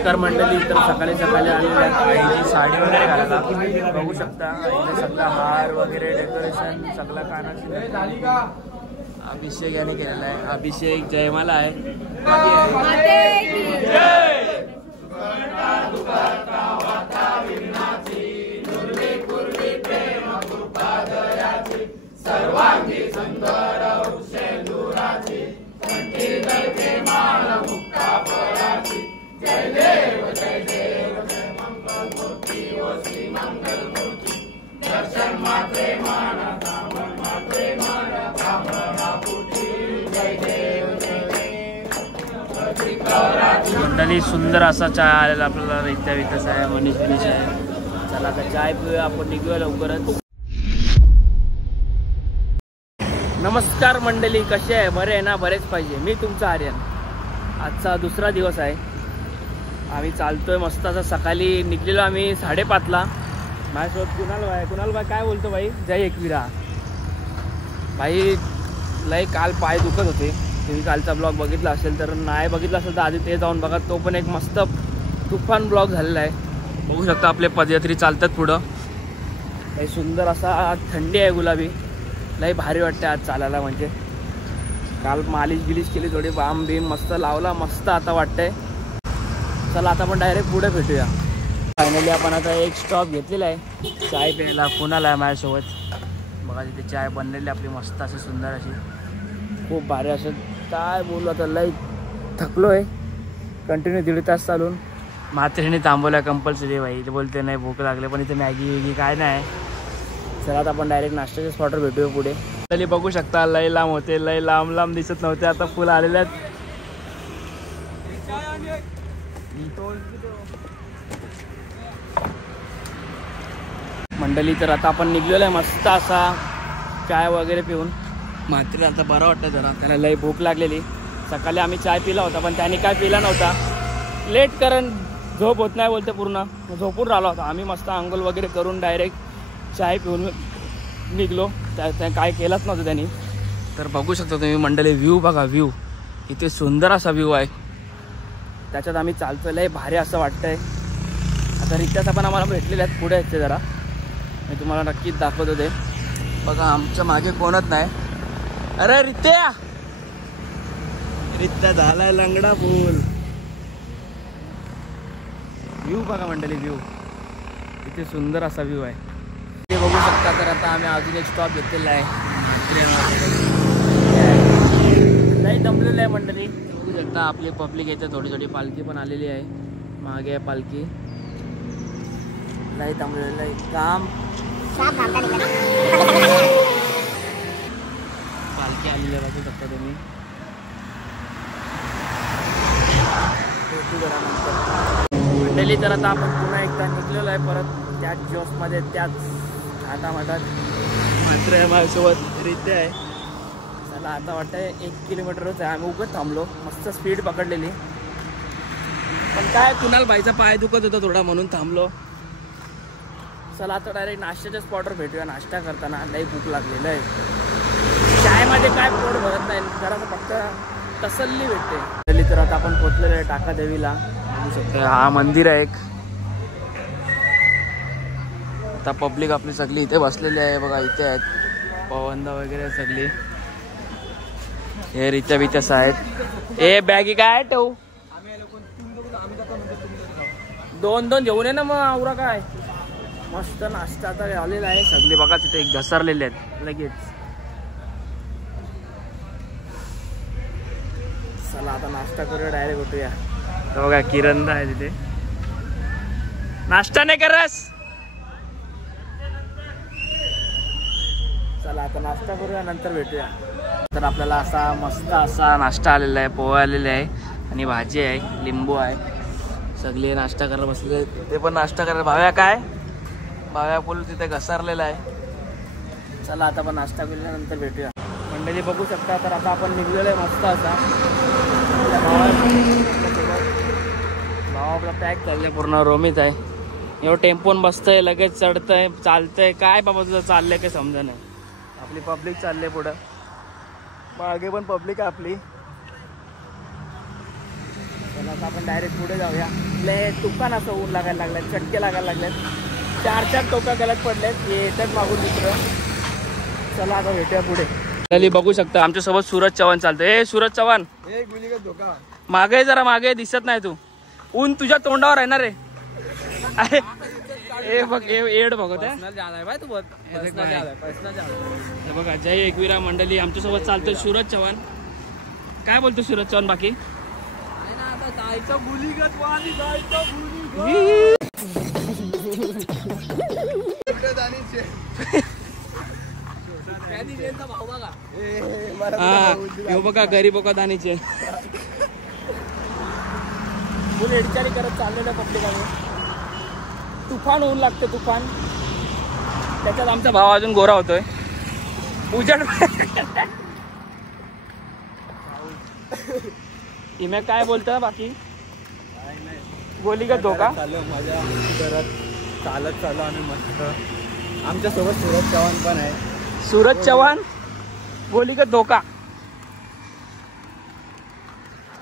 नमस्कार मंडळी, तर सकाळी सकाळी आलेल्या आईची साडी वगैरे घालायला बघू शकता. आईचं सगळं हार वगैरे डेकोरेशन सगळं कानाची अभिषेक याने केलेला आहे. अभिषेक जयमाला आहे. सर्वांगी सुंदर उशेंदुराची जय देव जय देव जय मंगल मूर्ती ओ श्री मंगल मूर्ती दर्शन मात्रे माना दामन मात्रे माना कामना पूर्ती जय देव जय देव. मंडळी सुंदर असा चहा आलेला आपल्याला रित्या विकास आहे. मनीष आहे. चला आता चाय पिऊया, आपण निघूया लवकरच. नमस्कार मंडळी, कसे आहे? बरे आहे ना? बरेच पाहिजे. मी तुमचा आर्यन. आजचा दुसरा दिवस आहे. आम्ही चालतोय मस्त. असं सकाळी निघलेलो आम्ही 5:30ला. माझ्यासोबत कुणाल भाई काय बोलतो भाई? जय एकविरा भाई. लय काल पाय दुखत होते. तुम्ही कालचा ब्लॉग बघितला असेल तर, नाही बघितला असेल तर आधी ते जाऊन बघा. तो पण एक मस्त तुफान ब्लॉग झालेला आहे. बघू शकता आपले पदयात्री चालतात पुढं. काही सुंदर असा थंडी आहे गुलाबी. लय भारी वाटते आज चालायला. म्हणजे काल मालिश गिलिश केली, थोडी बाम बीम मस्त लावला. मस्त आता वाटतंय. चला आता आपण डायरेक्ट पुढे भेटूया. फायनली आपण आता एक स्टॉप घेतलेला आहे चाय प्यायला. कुणाला आहे माझ्यासोबत बघा. तिथे चाय बनलेली आपली मस्त अशी सुंदर अशी, खूप भारी. असं काय बोलू आता, लय थकलो आहे. कंटिन्यू 1.5 तास चालून. म्हात्रीने थांबवल्या कंपल्सरी भाई. ते बोलते नाही भूक लागले, पण इथे मॅगी वेगी काय नाही. चला आता आपण डायरेक्ट नाश्त्याच्या स्पॉटवर भेटूया पुढे. तरी बघू शकता लय लांब होते, लय लांब लांब दिसत नव्हते. आता फुल आलेले आहेत मंडळी. तर आता आपण निघलेलो आहे मस्त असा चाय वगैरे पिऊन. मात्र आता बरं वाटतं जरा. त्याला लय भूक लागलेली. सकाळी आम्ही चाय पिला होता, पण त्याने काय पिला नव्हता. लेट कारण झोप होत नाही बोलते पूर्ण. झोपून राहिला होता. आम्ही मस्त आंघोळ वगैरे करून डायरेक्ट चाय पिऊन निघलो. त्या काय केलंच नव्हतं त्यांनी. तर बघू शकता तुम्ही मंडळी, व्ह्यू बघा. व्ह्यू इथे सुंदर असा व्ह्यू आहे. त्याच्यात आम्ही चालतोय. लय भारी असं वाटतंय. आता रित्याचा पण आम्हाला भेटलेले आहेत पुढे आहेत ते. जरा मी तुम्हाला नक्कीच दाखवतो ते. बघा आमच्या मागे कोणच नाही. अरे रित्या झालाय लंगडा फुल. व्ह्यू बघा मंडळी, व्ह्यू इथे सुंदर असा व्ह्यू आहे. ते बघू शकता. तर आता आम्ही अजून एक स्टॉप घेतलेला आहे. लय दमलेलं आहे मंडळी. बघू शकता आपली पब्लिक येते. थोडी थोडी पालखी पण आलेली आहे. मागे आहे पालखी. लय दमलेलं आहे. काम पालखी आलेली आहे बघू शकता तुम्ही. मंडळी तर आता आपण पुन्हा एकदा निघलेलो आहे परत त्याच जोशमध्ये, त्याच थाटामाटात. मात्र आहे माझ्यासोबत रित्या आहे. चला आता वाटतंय 1 किलोमीटरच आहे. आम्ही उगत थांबलो. मस्त स्पीड पकडलेली, पण काय कुणाल भाईचा पाय दुखत होता थोडा म्हणून थांबलो. चला आता डायरेक्ट नाश्त्याच्या स्पॉटवर भेटूया. नाश्ता करताना लई भूक लागलेलं आहे. चायमध्ये काय पोट भरत नाही, जरा फक्त तसल्ली भेटते. तर आता आपण पोचलेलो आहे टाकादेवीला. बघू शकता हा मंदिर आहे एक. आता पब्लिक आपली सगळी इथे बसलेली आहे बघा. इथे आहेत पवनदा वगैरे सगळी. हे रित्या बित्यास आहेत. ए बॅगी काय ठेवू? 2-2 घेऊन ये ना मग. आवरा काय मस्त नाश्ता आता आलेला आहे. सगळी बघा तिथे घसरलेले आहेत लगेच. चला आता नाश्ता करूया. डायरेक्ट उठूया. बघा किरणदा आहे तिथे. नाश्ता नाही करस. चला आता नाश्ता करूया, नंतर भेटूया. तर आपल्याला असा मस्त असा नाश्ता आलेला आहे. पोहे आलेले आहे आणि भाजी आहे, लिंबू आहे. सगळे नाश्ता करायला बसले. ते पण नाश्ता करायला. भाव्या काय? भाव्या पूल तिथे घसरलेला आहे. चला आता आपण नाश्ता करूया, नंतर भेटूया. मंडळी बघू शकता. तर आता आपण निघलेलो आहे मस्त असा. भाव आपला पॅक चाललंय पूर्ण. रोमीच आहे. एवढं टेम्पोन बसतंय, लगेच चढतंय, चालतंय. काय बाबा तुझं चाललंय काय समजा नाही. आपली पब्लिक चालले पुढं. मागे पण पब्लिक आहे आपली. चला आता आपण डायरेक्ट पुढे जाऊया. तुफान असं ऊन लागायला लागल्यात, चटके लागायला लागल्यात. 4 टोप्या गलत पडल्यात, हे येतात मागून मित्र. चला आता भेटूया पुढे. बघू शकता आमच्यासोबत सूरज चव्हाण चालतोय. सूरज चव्हाण मागे जरा, मागे दिसत नाही तू. ऊन तुझ्या तोंडावर आहे ना रे. बघ एड बघत बघा. जय एकविरा मंडळी आमच्यासोबत चालतोय सूरज चव्हाण. काय बोलतो सूरज चव्हाण बाकी? बघा गरीब बघा दानीचे फुल एडचारी करत चाललेलं पब्लिकाने. तुफान ऊन लागतं, तुफान. त्याच्यात आमचा भाव अजून गोरा होतोय. उजड इमे काय बोलतं बाकी? बोली का धोका? माझ्या घरात चालत चालू आम्ही मस्त. आमच्यासोबत सूरज चव्हाण पण आहे. सूरज चव्हाण बोली का धोका?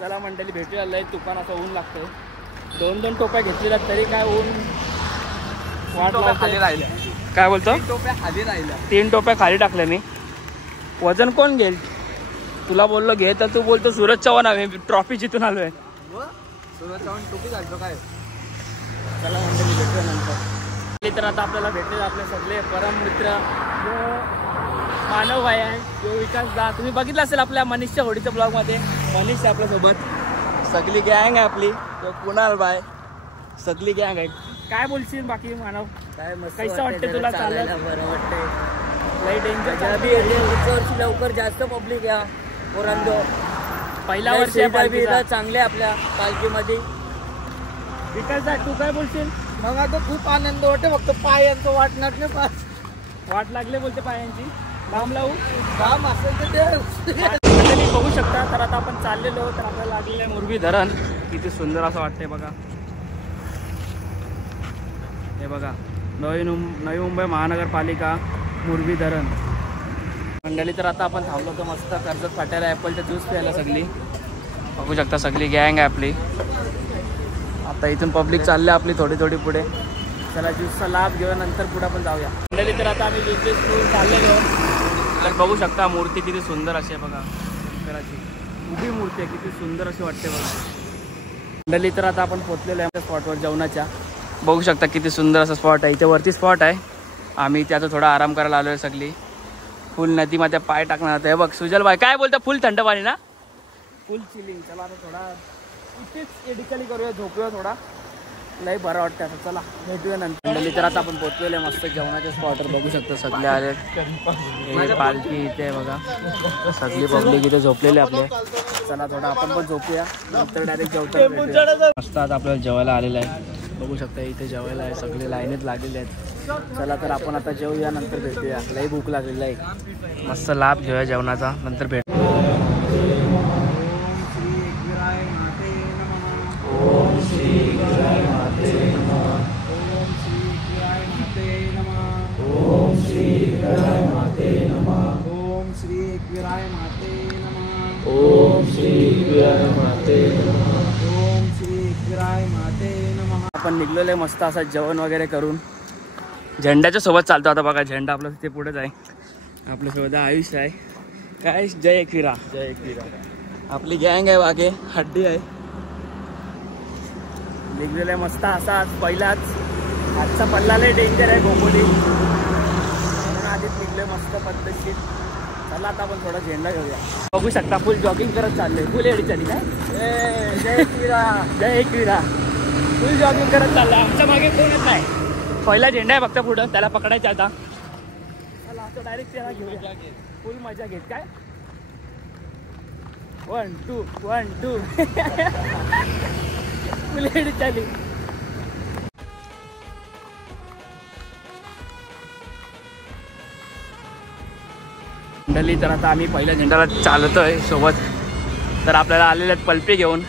चला मंडळी भेटूया. लय तुफान असं ऊन लागतंय. 2 टोप्या घेतलेल्या तरी काय ऊन वाट खाली राहिल्या. काय बोलतो? 3 टोप्या खाली राहिल्या. 3 टोप्या खाली टाकल्या मी. वजन कोण घेईल? तुला बोललो घे तर तू बोलतो सूरज चव्हाण आहे. ट्रॉफी जिथून आलोय. सूरज चव्हाण टोपी घालतो काय? चला मंडळी भेटूया नंतर. तर आता आपल्याला भेटले आपले सगळे परम मित्र जो मानव भाई आहे, जो विकास दा. तुम्ही बघितलं असेल आपल्या मनीषच्या होडीच्या ब्लॉग मध्ये. मनीष आहे आपल्यासोबत. सगळी गँग आहे आपली. तो कुणाल भाई, सगळी गँग आहे. काय बोलशील बाकी मानव? काय मस्त कैसा वाटतं तुला? चालत बरं वाटतंय. लई डेंजर. लवकर जास्त पब्लिक या पोरांनो. पहिल्या वर्षी चांगले आपल्या पालखीमध्ये. विकास दा तू काय बोलशील? मग आता खूप आनंद वाटतो. फक्त पायांचं वाटणार नाही. पास वाट लागले बोलते पायांची. काम लावू काम असेल तर ते बघू शकता. तर आता आपण चाललेलो तर आपल्याला लागलेलं आहे मुरबी धरण. किती सुंदर असं वाटतंय बघा. हे बघा नवी मुंबई महानगरपालिका मुरबी धरण मंडळी. तर आता आपण थांबलो होतो मस्त कर्जत फाट्याला ॲपलचा ज्यूस प्यायला. सगळी बघू शकता, सगळी गँग आहे आपली. आता इथून पब्लिक चालली आपली थोडी थोडी पुढे. चला ज्यूसचा लाभ घेऊया, नंतर पुढे आपण जाऊया मंडळी. तर आता आम्ही ज्यूस चाललेलो. तर बघू शकता मूर्ती किती सुंदर अशी आहे बघा. शंकराची उभी मूर्ती आहे, किती सुंदर अशी वाटते बघा मंडळी. तर आता आपण पोहोचलेलो आहे स्पॉटवर जेवणाच्या. बघू शकता किती सुंदर असं स्पॉट आहे. इथे वरती स्पॉट आहे. आम्ही इथे आता थोडा आराम करायला आलो आहे. सगळी फुल नदीमध्ये पाय टाकणार होते. बघ सुजल भाई काय बोलता? फुल थंड पाणी ना, फुल चिलिंग. चला आता थोडा इथेच एडिकली करूया, झोपूया थोडा. लई बरं वाटतं आता. चला भेटूया नंतर मंडळी. तर आता आपण पोहोचलेले मस्त जेवणाच्या स्पॉटवर. बघू शकता सगळे आले. पालखी इथे बघा, सगळी पब्लिक इथे झोपलेले आपले. चला थोडा आपण पण झोपूया, नंतर डायरेक्ट जेवतो. मस्त आता आपल्याला जेवायला आलेलं आहे. बघू शकता इथे जेवायला आहे. सगळे लाईनीत लागलेले आहेत. चला तर आपण आता जेवूया, नंतर भेटूया. लई भूक लागलेली आहे. मस्त लाभ घेऊया जेवणाचा, नंतर भेटू. आपण निघलेलो मस्त असं जेवण वगैरे करून झेंड्याच्या सोबत चालतो. आता बघा झेंडा आपला तिथे पुढेच आहे. आपल्यासोबत आयुष आहे. काय जय एकविरा, जय एकविरा. आपली गँग आहे वागे, हड्डी आहे. निघलेलं मस्त असा पहिलाच. आजचा पल्ला लय डेंजर आहे गोपोली म्हणून आधीच निघले मस्त पद्धतशीर. चला आता आपण थोडा झेंडा घेऊया. बघू शकता फुल जॉगिंग करत चाललंय. फुल एडीचारी काय जय एकविरा, जय एकविरा. फुल जॉगिंग करत चाललाय. आमच्या मागे कोणच नाही. पहिला झेंडा आहे फक्त पुढं, त्याला पकडायचा आता. चला आता डायरेक्ट त्याला घेऊया. फुल मजा घेत काय. 1 2 1 2 फुल एडीचारी. मंडळी तर आता आम्ही पहिल्या झेंड्याला चालतोय सोबत. तर आपल्याला आलेले आहेत पल्पी घेऊन.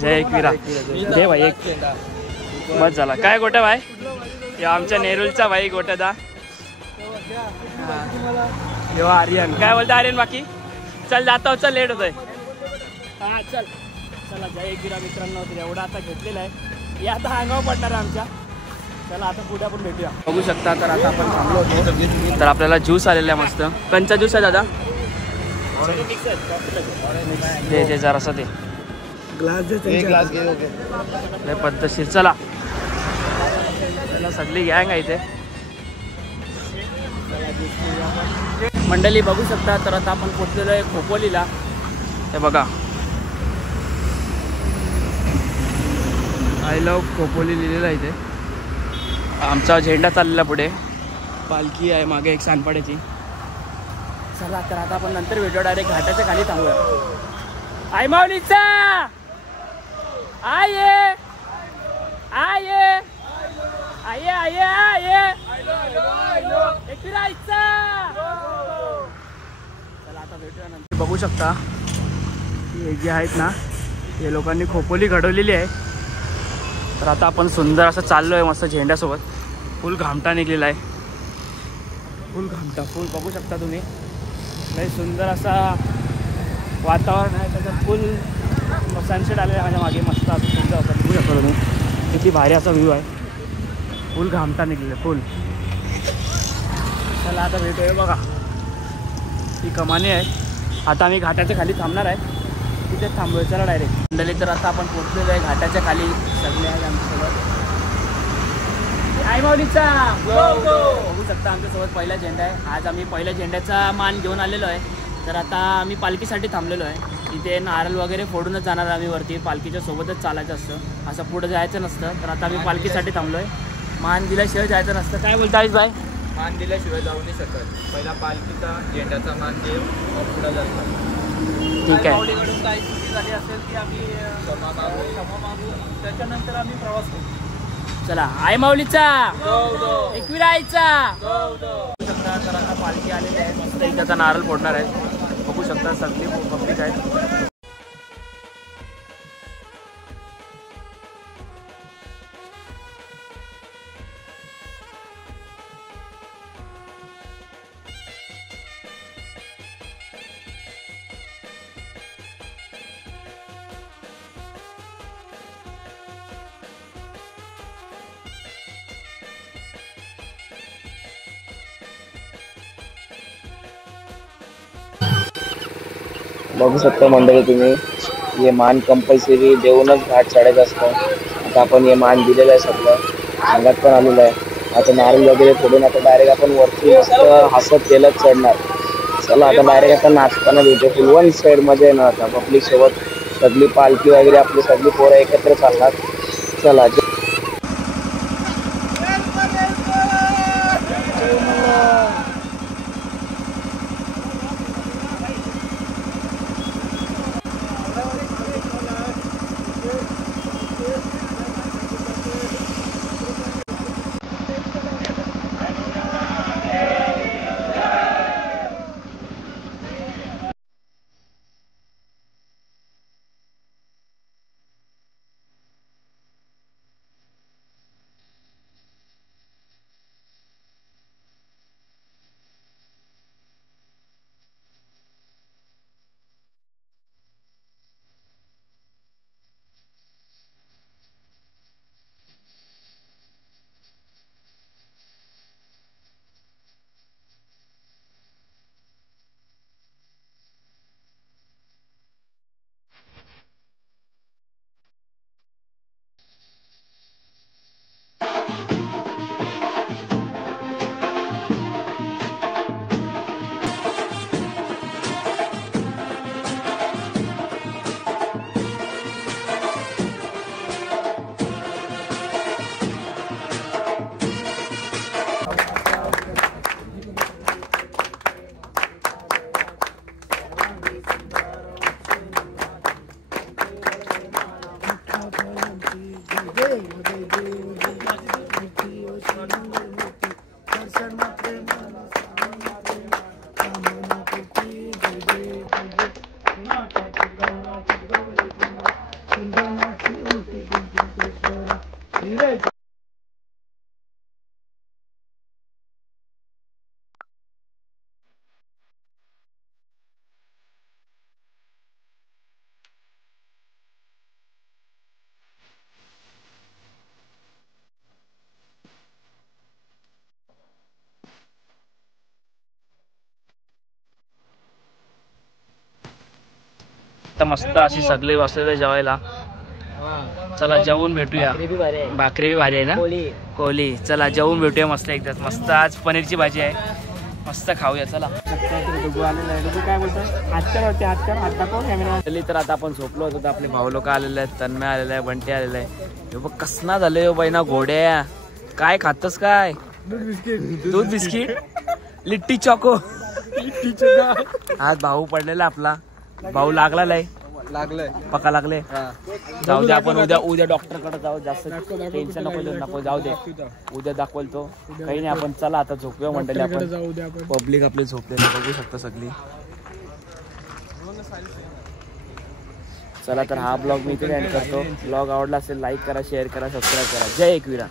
जय एकविरा. जय भाई एक बस झाला. काय गोट्या भाई? या आमच्या नेरूलचा भाई गोट्यादा. आर्यन काय बोलता? आर्यन बाकी चल जातो, चल लेट होतोय. हा चल चला जय एकविरा मित्रांनो, एवढा आता घेतलेला आहे. हे आता अंगावर पडणार आहे आमच्या. चला आता पुढे आपण भेटूया. बघू शकता तर आता आपण थांबलो होतो, तर आपल्याला ज्यूस आलेला आहे मस्त. कंचा ज्यूस आहे दादा, ते जरासा ते ग्लास लय पद्धतशीर. चला सगळी गँग आहे इथे मंडळी. बघू शकता तर आता आपण पोचलेलो आहे खोपोलीला. हे बघा आय लव्ह खोपोली लिहिलेलं आहे इथे. आमचा झेंडा चाललेला पुढे, पालखी आहे मागे एक सांडपाड्याची. चला तर आता आपण नंतर भेटू, डायरेक्ट घाटाच्या खाली थांबूया. आई माऊलीचा आये आये आये आये आये एकविरायचा. चला आता भेटूया नंतर. बघू शकता हे जे आहेत ना, हे लोकांनी खोपोली घडवलेली आहे. तर आता आपण सुंदर असं चाललो आहे मस्त झेंड्यासोबत. फुल घामटा निघलेला आहे, फुल घामटा फुल. बघू शकता तुम्ही लय सुंदर असा वातावरण आहे, त्याच्यात फुल सनसेट आलेला आहे माझ्या मागे. मस्त असं सुंदर असं बघू शकता तुम्ही, किती भारी असा व्ह्यू आहे. फुल घामटा निघलेला फुल. चला आता भेटूया. बघा ही कमानी आहे. आता आम्ही घाटाच्या खाली थांबणार आहे, तिथेच थांबूया. चला डायरेक्ट मंडळी. तर आता आपण पोहोचलेलो आहे घाटाच्या खाली. सगळे आहे आमच्यासोबत. आई माऊलीचा बघू शकता आमच्यासोबत पहिला झेंडा आहे. आज आम्ही पहिल्या झेंड्याचा मान घेऊन आलेलो आहे. तर आता आम्ही पालखीसाठी थांबलेलो आहे. तिथे नारळ वगैरे फोडूनच जाणार आम्ही वरती. पालखीच्या सोबतच चालायचं असतं, असं पुढे जायचं नसतं. तर आता आम्ही पालखीसाठी थांबलो आहे. मान दिल्याशिवाय जायचं नसतं. काय बोलता आईस भाई? मान दिल्याशिवाय जाऊ नाही शकत. पहिला पालखीचा झेंड्याचा मान देव पुढे जातात. ठीक आहे. माऊलीकडून काही चुकी झाली असेल की आम्ही क्षमा मागू, त्याच्यानंतर आम्ही प्रवास करू. चला आई माऊलीचा एकविरायचा. तर आता पालखी आलेली आहे मस्त. इथं आता नारळ फोडणार आहे. बघू शकता सगळी पब्लिक आहेत. बघू शकता मंडळी तुम्ही, हे मान कंपल्सरी देऊनच घाट चढायचं असतं. आता आपण हे मान दिलेलं आहे, सगळं अंगात पण आलेलं आहे. आता नारळ वगैरे फोडून आता डायरेक्ट आपण वरती मस्त हसत केलं चढणार. चला आता डायरेक्ट आता नाचताना भेटू फुल वन साईड मध्ये ना. आता पब्लिक सोबत सगळी पालखी वगैरे आपली सगळी पोरं एकत्र चालणार. चला आता मस्त अशी सगळी बसलेले जेवायला. चला जेवून भेटूया. भाकरी बी भारी आहे ना, कोहली. चला जेवून भेटूया मस्त एकदाच. मस्त आज पनीरची भाजी आहे, मस्त खाऊया. चला काय बोलतो तर आता आपण झोपलो होतो तर आपले भाऊ लोक आलेले आहेत, तन्मय आलेला आहे, बंटी आलेला आहे. हे बघ कसना झाले बाईना घोड्या. काय खातस काय? दूध बिस्किट लिट्टी चॉको. आज भाऊ पडलेला आपला, भाऊ लागलाय पक्का लागले. जाऊ दे आपण उद्या डॉक्टर कडे जाऊ. जास्त टेन्शन नको जाऊ दे, उद्या दाखवल तो. काही नाही आपण चला आता झोपूया मंडळी. आपण पब्लिक आपले झोपलेले बघू शकता सगळी. चला तर हा ब्लॉग मी इथे एंड करतो. ब्लॉग आवडला असेल लाईक करा, शेअर करा, सबस्क्राईब करा. जय एकविरा.